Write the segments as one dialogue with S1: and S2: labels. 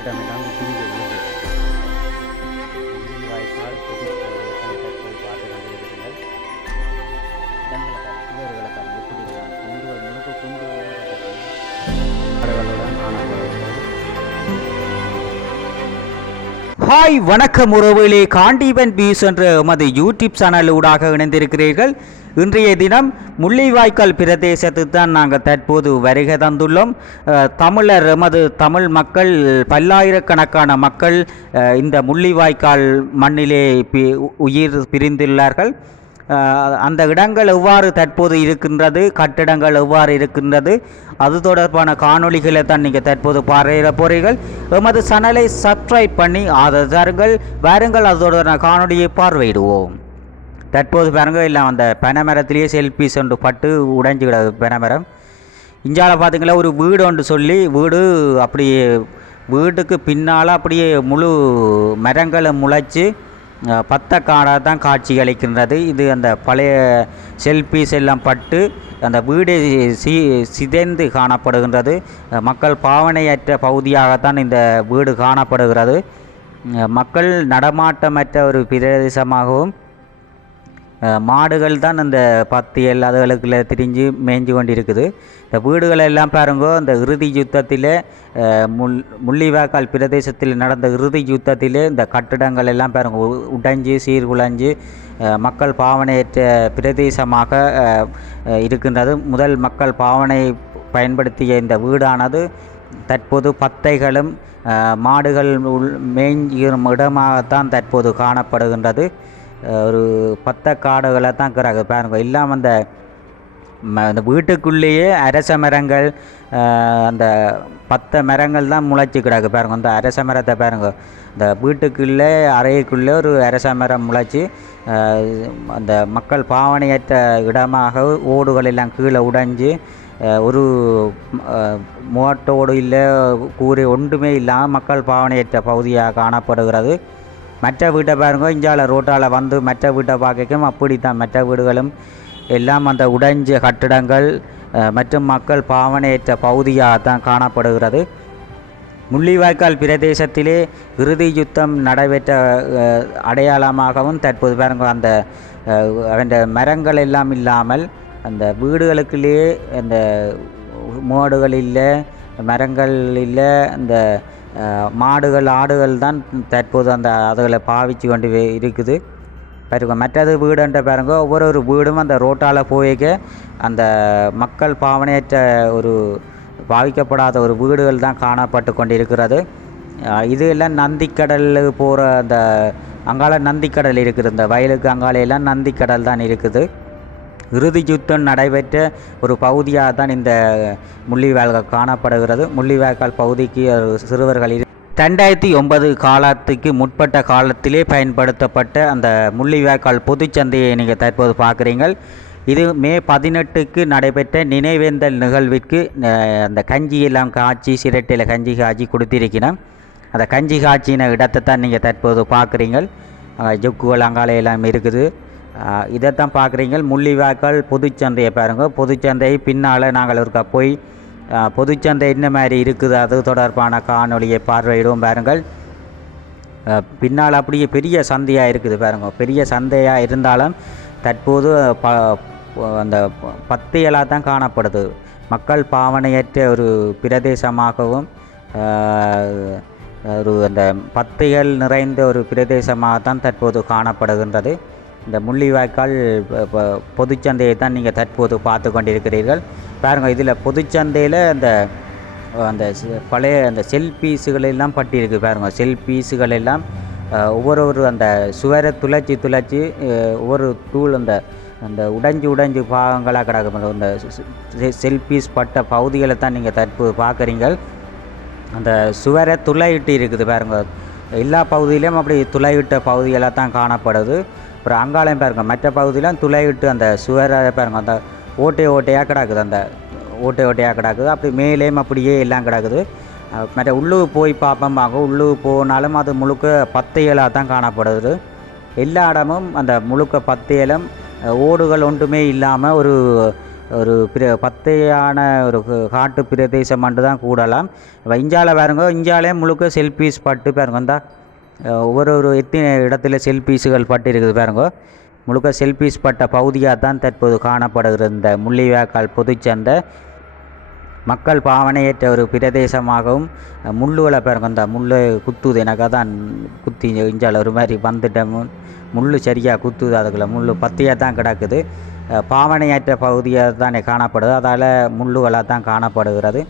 S1: kita megang di sini.
S2: Hi வணக்கம் உறவுகளே. காண்டிபன் பியூஸ் என்ற எமது யூடியூப் சேனல் ஊடாக இணைந்திருக்கிறீர்கள். இன்றைய தினம் முள்ளிவாய்க்கால் பிரதேசத்துக்கு தான் நாங்கள் தற்போது வருகை தந்துள்ளோம். தமிழர் எமது தமிழ் மக்கள் பல்லாயிரக்கணக்கான மக்கள் இந்த முள்ளிவாய்க்கால் மண்ணிலே பி- உயிர் பிரிந்துள்ளார்கள். அந்த இடங்கள் எவ்வாறு தற்போது இருக்கின்றது கட்டிடங்கள் எவ்வாறு இருக்கின்றது அது தொடர்பான காணொளிகளை தான் நீங்கள் தற்போது பார்வையிட போகிறீர்கள் எமது சேனலை சப்ஸ்கிரைப் பண்ணி அதை தாருங்கள். வாருங்கள் அது தொடர்பான காணொளியை பார்வையிடுவோம். தற்போது பாருங்க இல்லை அந்த பனைமரத்திலேயே செல்ஃபீஸ் ஒன்று பட்டு உடைஞ்சு கிடாது பனைமரம். இஞ்சால பார்த்தீங்களா ஒரு வீடு ஒன்று சொல்லி வீடு அப்படியே வீட்டுக்கு பின்னால் அப்படியே முழு மரங்களை முளைச்சி பத்த காடாக தான் காட்சி அளிக்கின்றது. இது அந்த பழைய செல்ஃபீஸ் எல்லாம் பட்டு அந்த வீடு சி சிதைந்து காணப்படுகின்றது. மக்கள் பாவனையற்ற பகுதியாகத்தான் இந்த வீடு காணப்படுகிறது. மக்கள் நடமாட்டமற்ற ஒரு பிரதேசமாகவும் மாடுகள் தான் அந்த பத்தியல் அதுகளுக்குள்ள திரிஞ்சு மேய்ஞ்சு கொண்டு இருக்குது இந்த வீடுகளை எல்லாம் பாருங்க இந்த இறுதி யுத்தத்தில் முள் முள்ளிவாய்க்கால் பிரதேசத்தில் நடந்த இறுதி யுத்தத்திலே இந்த கட்டிடங்கள் எல்லாம் பாருங்க உடைஞ்சு சீர்குலைஞ்சு மக்கள் பாவனையற்ற பிரதேசமாக இருக்கின்றது. முதல் மக்கள் பாவனை பயன்படுத்திய இந்த வீடானது தற்போது பத்தைகளும் மாடுகள் உள் மேய்ஞ்சும் இடமாகத்தான் தற்போது காணப்படுகின்றது. ஒரு பத்த காடுகளை தான் இருக்கிறாங்க. பாருங்க எல்லாம் அந்த ம- அந்த வீட்டுக்குள்ளேயே அரச மரங்கள் அந்த பத்து மரங்கள் தான் முளைச்சி கிடக்கு பாருங்க அந்த அரச மரத்தை பாருங்க. இந்த வீட்டுக்குள்ளே அறைக்குள்ளே ஒரு அரச மரம் முளைச்சி அந்த மக்கள் பாவனையற்ற இடமாக ஓடுகள் எல்லாம் கீழே உடைஞ்சு ஒரு மோட்டோடு இல்லை கூரை ஒன்றுமே இல்லாமல் மக்கள் பாவனையற்ற பகுதியாக காணப்படுகிறது. மற்ற வீட்டை பாருங்க இஞ்சால ரோட்டால் வந்து மற்ற வீட்டை பார்க்கும் அப்படி தான் மற்ற வீடுகளும் எல்லாம் அந்த உடைஞ்ச கட்டிடங்கள் மற்றும் மக்கள் பாவனையற்ற பகுதியாக தான் காணப்படுகிறது. முள்ளிவாய்க்கால் பிரதேசத்திலே இறுதி யுத்தம் நடைபெற்ற அடையாளமாகவும் தற்போது பாருங்க அந்த அந்த மரங்கள் எல்லாம் இல்லாமல் அந்த வீடுகளுக்குள்ளேயே அந்த மோடுகள் இல்லை மரங்கள் இல்லை அந்த மாடுகள் ஆடுகள் தான் தற்போது அந்த அதுகளை பாவிச்சு கொண்டு இருக்குது. பாருங்க மற்றது வீடுன்ற பாருங்க ஒவ்வொரு ஒரு வீடும் அந்த ரோட்டால் போய்க்க அந்த மக்கள் பாவனையற்ற ஒரு பாவிக்கப்படாத ஒரு வீடுகள் தான் காணப்பட்டு கொண்டிருக்கிறது. இது எல்லாம் நந்திக்கடல் போகிற அந்த அங்கால நந்திக்கடல் இருக்குது. இந்த வயலுக்கு அங்காலையெல்லாம் நந்திக்கடல் தான் இருக்குது. இறுதி யுத்தம் நடைபெற்ற ஒரு பகுதியாக தான் இந்த முள்ளிவாய்க்கால் காணப்படுகிறது. முள்ளிவாய்க்கால் பகுதிக்கு சிறுவர்களில் சிறுவர்கள் ரெண்டாயிரத்தி ஒன்பது காலத்துக்கு முற்பட்ட காலத்திலே பயன்படுத்தப்பட்ட அந்த முள்ளிவாய்க்கால் பொதுச்சந்தையை நீங்கள் தற்போது பார்க்குறீங்கள் இது மே பதினெட்டுக்கு நடைபெற்ற நினைவேந்தல் நிகழ்விற்கு அந்த கஞ்சி எல்லாம் காய்ச்சி சிரட்டையில் கஞ்சி காய்ச்சி கொடுத்திருக்கிறோம் அந்த கஞ்சி காய்ச்சின இடத்தை தான் நீங்கள் தற்போது பார்க்குறீங்கள் ஜொக்குகள் அங்காலையெல்லாம் இருக்குது. இதைத்தான் பார்க்குறீங்க முள்ளிவாய்க்கால் பொதுச்சந்தையை பாருங்கள் பொதுச்சந்தை பின்னால் நாங்கள் ஒருக்கா போய் பொதுச்சந்தை என்ன மாதிரி இருக்குது? அது தொடர்பான காணொலியை பார்வையிடுவோம் பாருங்கள். பின்னால் அப்படியே பெரிய சந்தையாக இருக்குது பாருங்க. பெரிய சந்தையாக இருந்தாலும் தற்போது ப அந்த பத்தியலாக தான் காணப்படுது. மக்கள் பாவனையற்ற ஒரு பிரதேசமாகவும் ஒரு அந்த பத்திகள் நிறைந்த ஒரு பிரதேசமாக தான் தற்போது காணப்படுகின்றது. இந்த முள்ளிவாய்க்கால் பொதுச்சந்தையை தான் நீங்கள் தற்போது பார்த்து கொண்டிருக்கிறீர்கள். பாருங்கள் இதில் பொதுச்சந்தையில் அந்த அந்த பழைய அந்த செல் பீஸுகளெல்லாம் பட்டிருக்கு பாருங்க. செல் பீஸுகளெல்லாம் ஒவ்வொரு ஒரு அந்த சுவரை துளைச்சி துளைச்சி ஒவ்வொரு தூள் அந்த அந்த உடைஞ்சு உடைஞ்சு பாகங்களாக கிடக்கும். அந்த செல் பீஸ் பட்ட பகுதிகளை தான் நீங்கள் தற்போது பார்க்குறீங்க அந்த சுவரை துளையிட்டு இருக்குது பாருங்க. எல்லா பகுதியிலையும் அப்படி துளையிட்ட பகுதிகளாக தான் காணப்படுது. அப்புறம் அங்காலையும் பாருங்க மற்ற பகுதியிலும் துளையிட்டு அந்த சுவராக பாருங்க அந்த ஓட்டை ஓட்டையாக கிடக்குது அந்த ஓட்டை ஓட்டையாக கிடக்குது. அப்படி மேலேயும் அப்படியே எல்லாம் கிடக்குது. மற்ற உள்ளுக்கு போய் பார்ப்போம் பார்க்க உள்ளுக்கு போனாலும் அது முழுக்க பத்தையலாக தான் காணப்படுது. எல்லா இடமும் அந்த முழுக்க பத்தையலும் ஓடுகள் ஒன்றுமே இல்லாமல் ஒரு ஒரு பிர பத்தையான ஒரு காட்டு பிரதேசம் மட்டும் தான் கூடலாம். இப்போ இஞ்சால பாருங்க இஞ்சாலே முழுக்க செல்ஃபீஸ் பட்டு பாருங்க இந்தா ஒவ்வொரு ஒரு எத்தனை இடத்துல செல்பீஸுகள் பட்டு இருக்குது பாருங்க. முழுக்க செல்பீஸ் பட்ட பகுதியாக தான் தற்போது காணப்படுகிற இந்த முள்ளிவாய்க்கால் பொதுச்சந்தை மக்கள் பாவனையேற்ற ஒரு பிரதேசமாகவும் அஹ், முள்ளுகளை பாருங்க இந்த முள் குத்துது. எனக்கு தான் குத்தி இஞ்சால ஒரு மாதிரி வந்துட்டேன் முள் சரியாக குத்துது. அதுக்குள்ள முள் பத்தியாக தான் கிடக்குது. பாவனையற்ற பகுதியாக தானே காணப்படுது. அதால் முள்ளுகளாக தான் காணப்படுகிறது.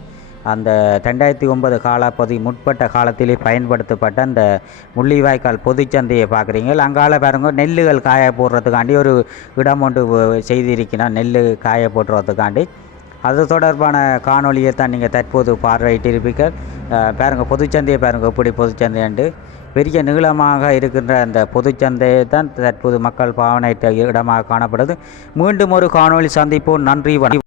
S2: அந்த ரெண்டாயிரத்தி ஒன்பது காலாப்பதி முற்பட்ட காலத்திலே பயன்படுத்தப்பட்ட அந்த முள்ளிவாய்க்கால் பொதுச்சந்தையை பார்க்குறீங்க. அங்கால பாருங்க நெல்லுகள் காய போடுறதுக்காண்டி ஒரு இடம் ஒன்று வ- செய்திருக்கிறான் நெல் காய போடுறதுக்காண்டி. அது தொடர்பான காணொளியை தான் நீங்கள் தற்போது பார்வையிட்டு இருப்பீர்கள் அஹ் பொதுச்சந்தையை பாருங்கள் எப்படி பொதுச்சந்தைண்டு பெரிய நீளமாக இருக்கின்ற அந்த பொதுச்சந்தையை தான் தற்போது மக்கள் பாவனை இடமாக காணப்படுது. மீண்டும் ஒரு காணொளி சந்திப்போம். நன்றி வணக்கம்.